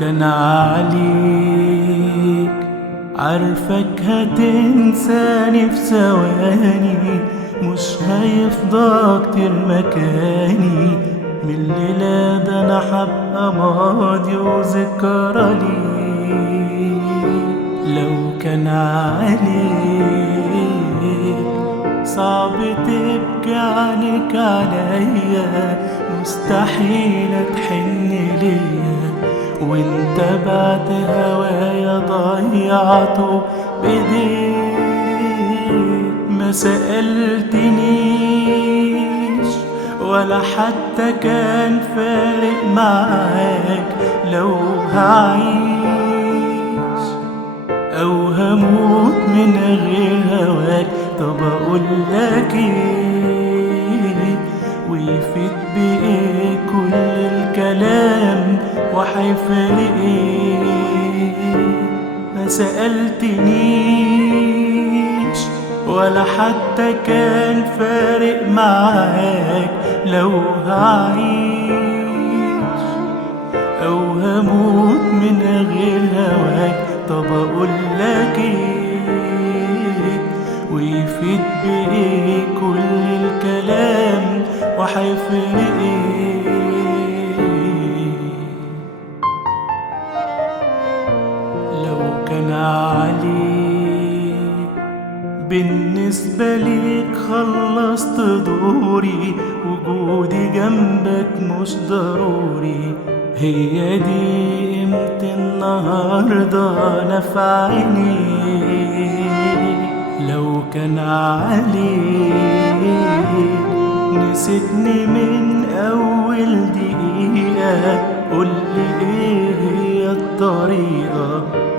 كان عليك عارفك هتنساني في ثواني، مش هيفضى كتير مكاني من الليلة ده، أنا حبقى ماضي وذكرى ليك. لو كان عليك صعب تبكي عينك عليا، مستحيل تحن ليا وانت بعد هوايا ضيعته بايديك. ما سألتنيش ولا حتى كان فارق معاك لو هعيش او هموت من غير هواك. طب اقولك ايه ويفيد بايه كل الكلام وحيفرق ايه؟ ما سألتنيش ولا حتى كان فارق معاك لو هعيش او هموت من غير هواك. طب اقولك ايه ويفيد بايه كل الكلام وحيفرق ايه؟ لو كان عليك بالنسبة ليك خلصت دوري، وجودي جنبك مش ضروري، هي دي قيمة النهاردة نفعني. لو كان عليك نسيتني من أول دقيقة، قولي إيه هي الطريقة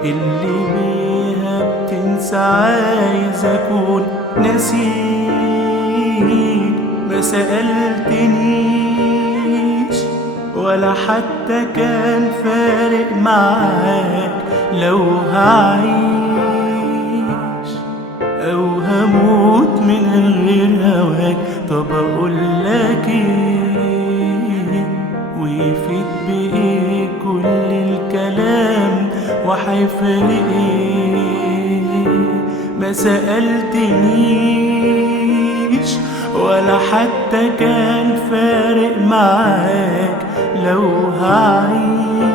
اللي بيها بتنسى؟ عايز أكون نسيك. ما سألتنيش ولا حتى كان فارق معاك لو هعيش أو هموت من غير هواك. طب أقولك إيه ويفيد بإيه كل الكلام وحيفرق إيه؟ ما سألتنيش ولا حتى كان فارق معاك لو هعيش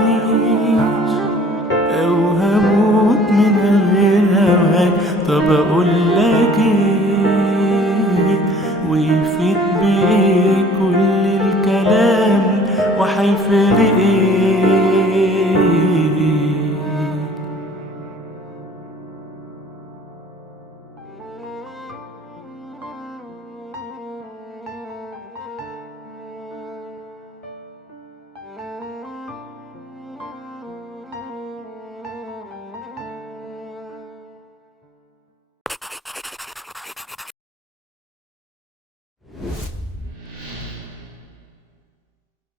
أو هموت من غير هواك. طب أقولك إيه ويفيد بإيه كل الكلام وحيفرق إيه؟